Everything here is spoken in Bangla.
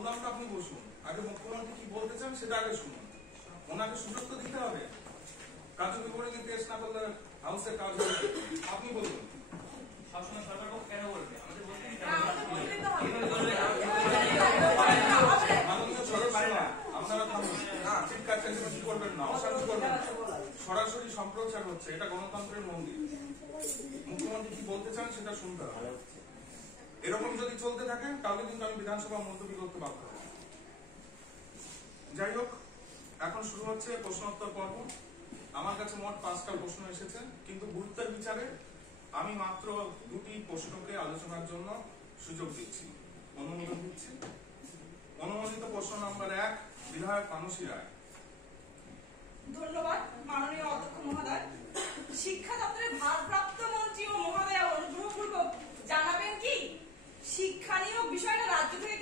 বললাম তো আপনি বসুন, আগে মুখ্যমন্ত্রী কি বলতে চান সেটা আগে শুনুন, ওনাকে সুযোগ তো দিতে হবে। কাজু বিবরণী টেস্ট না করলে হাউসের কাজ হবে। আপনি বলুন সবসময় সরকার কেন বলবে? আমাদের বলতে আপনারা থামুন, চিৎকার চেঁচামেচি করবেন না, অশান্তি করবেন না। সরাসরি সম্প্রচার হচ্ছে, এটা গণতন্ত্রের মন্দির। মুখ্যমন্ত্রী কি বলতে চান সেটা শুনতে হবে। এরকম যদি চলতে থাকে তাহলে কিন্তু আমি বিধানসভা মুলতবি করতে বাধ্য হব। যাই হোক, এখন শুরু হচ্ছে প্রশ্নোত্তর পর্ব। আমার কাছে মোট 5টা প্রশ্ন এসেছে, কিন্তু গুরুত্বের বিচারে আমি মাত্র 2টি প্রশ্নকে আলোচনার জন্য সুযোগ দিচ্ছি, অনুমোদন দিচ্ছি। অনুমোদিত প্রশ্ন নাম্বার 1, বিধায়ক মানসী রায়। ধন্যবাদ মাননীয় অধ্যক্ষ মহোদয়। শিক্ষা দপ্তরের ভারপ্রাপ্ত মন্ত্রী ও মহোদয় অনুগ্রহপূর্বক জানাবেন কি শিক্ষা নিয়োগ বিষয়টা রাজ্য থেকে